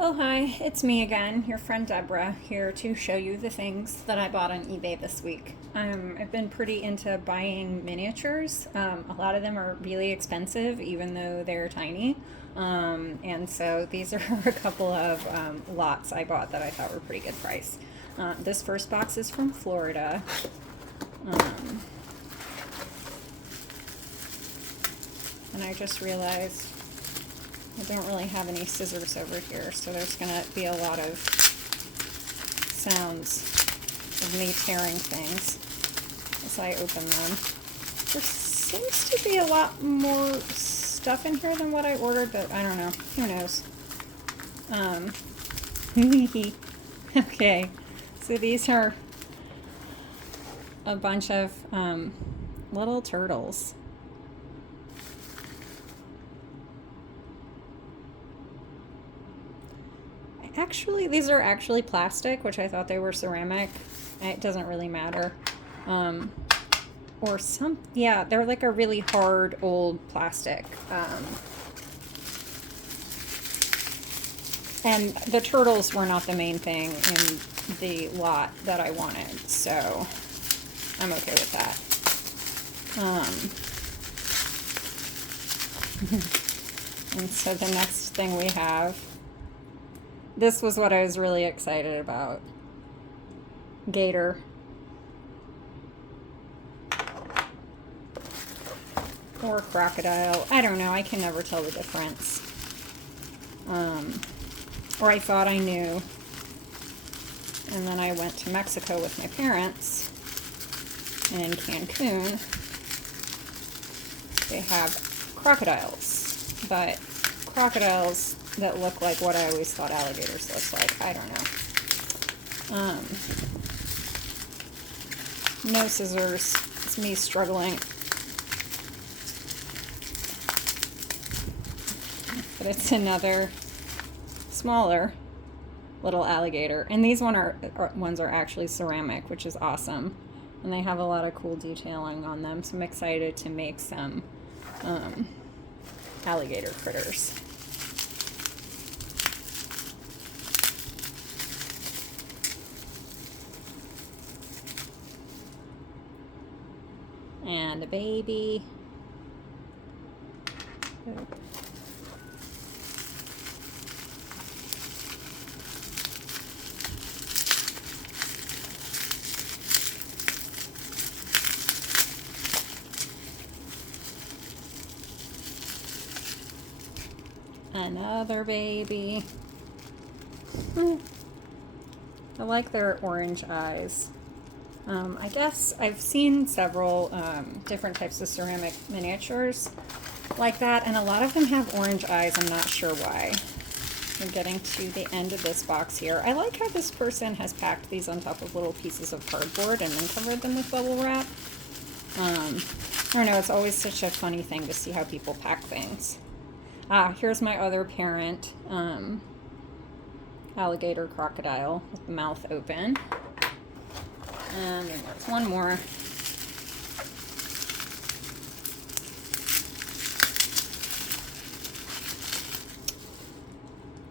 Oh, hi, it's me again, your friend Deborah, here to show you the things that I bought on eBay this week. I've been pretty into buying miniatures. A lot of them are really expensive, even though they're tiny. And so these are a couple of lots I bought that I thought were pretty good price. This first box is from Florida. And I just realized I don't really have any scissors over here, so there's going to be a lot of sounds of me tearing things as I open them. There seems to be a lot more stuff in here than what I ordered, but I don't know. Who knows? Okay, so these are a bunch of little turtles. Actually, these are actually plastic, which I thought they were ceramic. It doesn't really matter. Or some, yeah, they're like a really hard old plastic. And the turtles were not the main thing in the lot that I wanted, so I'm okay with that. And so the next thing we have, this was what I was really excited about. Gator. Or crocodile. I don't know. I can never tell the difference. Or I thought I knew. And then I went to Mexico with my parents. And in Cancun, they have crocodiles. But crocodiles that look like what I always thought alligators looked like. I don't know. No scissors. It's me struggling. But it's another smaller little alligator. And these ones are actually ceramic, which is awesome. And they have a lot of cool detailing on them. So I'm excited to make some alligator critters. And a baby. Another baby. I like their orange eyes. I guess I've seen several different types of ceramic miniatures like that, and a lot of them have orange eyes. I'm not sure why. We're getting to the end of this box here. I like how this person has packed these on top of little pieces of cardboard and then covered them with bubble wrap. I don't know, it's always such a funny thing to see how people pack things. Here's my other parent, alligator crocodile with the mouth open. And then there's one more.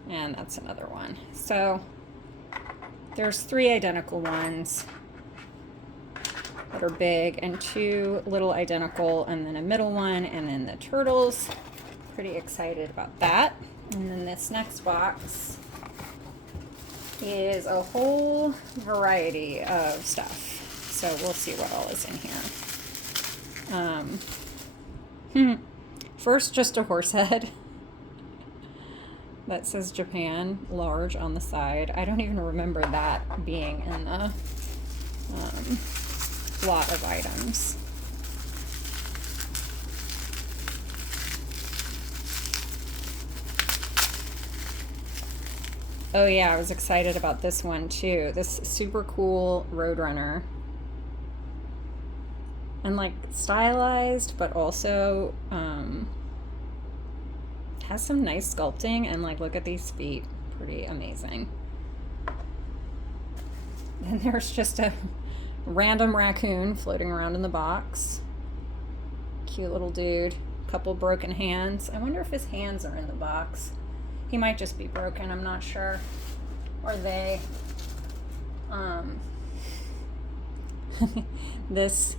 And that's another one. So there's 3 identical ones that are big and 2 little identical, and then a middle one, and then the turtles. Pretty excited about that. And then this next box is a whole variety of stuff. So we'll see what all is in here. First, just a horse head that says Japan large on the side. I don't even remember that being in the lot of items. Oh yeah, I was excited about this one too. This super cool Roadrunner. And like stylized, but also has some nice sculpting, and like look at these feet. Pretty amazing. And there's just a random raccoon floating around in the box. Cute little dude. Couple broken hands. I wonder if his hands are in the box. He might just be broken, I'm not sure. Or they. This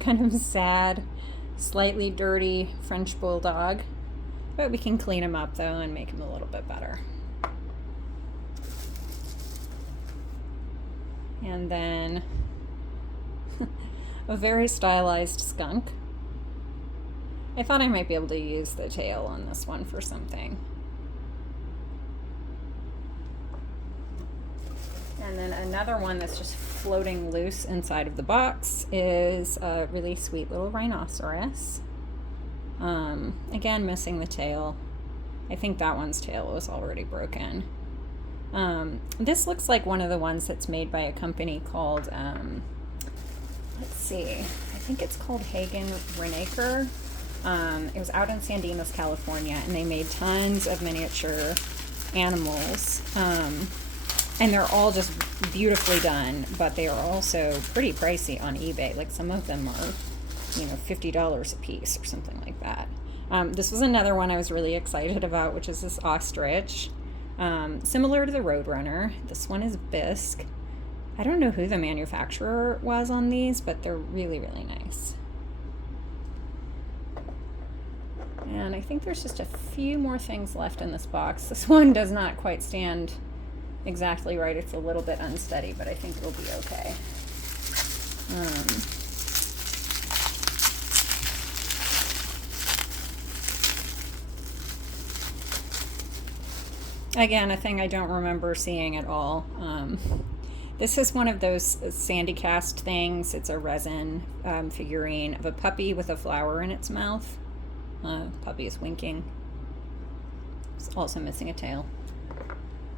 kind of sad, slightly dirty French bulldog. But we can clean him up though and make him a little bit better. And then a very stylized skunk. I thought I might be able to use the tail on this one for something. And then another one that's just floating loose inside of the box is a really sweet little rhinoceros. Again, missing the tail. I think that one's tail was already broken. This looks like one of the ones that's made by a company called, let's see, I think it's called Hagen Renaker. It was out in San Dimas, California, and they made tons of miniature animals. And they're all just beautifully done, but they are also pretty pricey on eBay. Like some of them are, $50 a piece or something like that. This was another one I was really excited about, which is this ostrich. Similar to the Roadrunner. This one is bisque. I don't know who the manufacturer was on these, but they're really, really nice. And I think there's just a few more things left in this box. This one does not quite stand exactly right. It's a little bit unsteady, but I think it'll be okay. Again, a thing I don't remember seeing at all. This is one of those sandy cast things. It's a resin figurine of a puppy with a flower in its mouth. Puppy is winking. It's also missing a tail.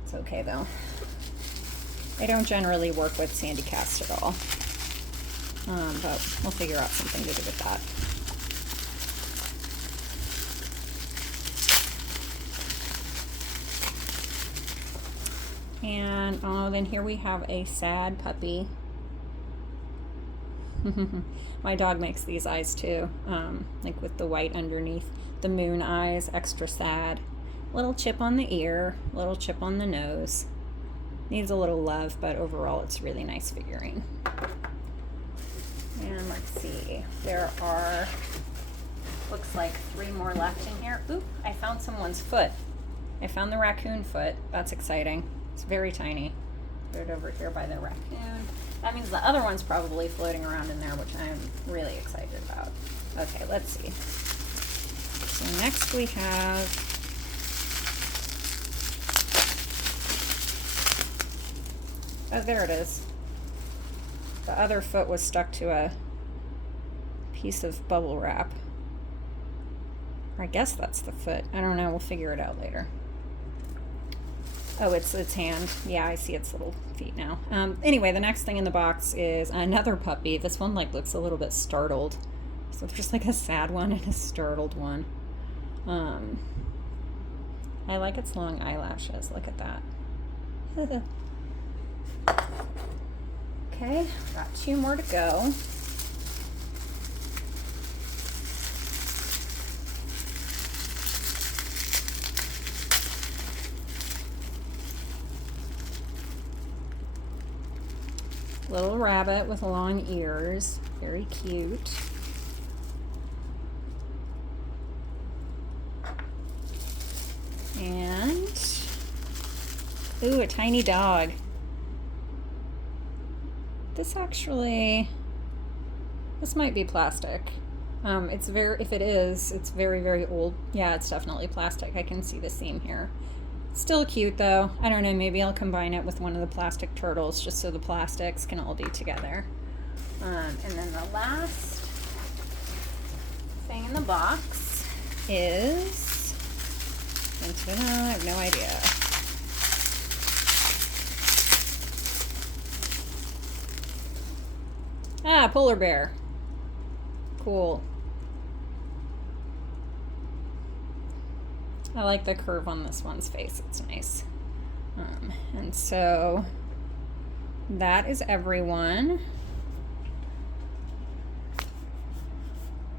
It's okay though. I don't generally work with sandy cast at all. But we'll figure out something to do with that. And then here we have a sad puppy. My dog makes these eyes too, like with the white underneath, the moon eyes, extra sad. Little chip on the ear, little chip on the nose. Needs a little love, but overall it's a really nice figurine. And let's see, there are, looks like 3 more left in here. Oop, I found someone's foot. I found the raccoon foot. That's exciting. It's very tiny. Put it over here by the raccoon. That means the other one's probably floating around in there, which I'm really excited about. Okay, let's see. So next we have oh, there it is. The other foot was stuck to a piece of bubble wrap. Or I guess that's the foot. I don't know. We'll figure it out later. Oh, it's its hand. Yeah, I see its little feet now. Anyway, the next thing in the box is another puppy. This one looks a little bit startled. So there's like a sad one and a startled one. I like its long eyelashes. Look at that. Okay, got 2 more to go. Little rabbit with long ears, very cute. And, ooh, a tiny dog. This might be plastic. If it is, it's very, very old. Yeah, it's definitely plastic. I can see the seam here. Still cute though. I don't know, maybe I'll combine it with one of the plastic turtles just so the plastics can all be together. And then the last thing in the box is, I have no idea. Ah, polar bear. Cool. I like the curve on this one's face. It's nice. And so that is everyone.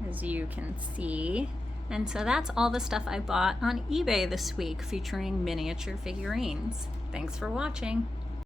As you can see, And so that's all the stuff I bought on eBay this week featuring miniature figurines. Thanks for watching.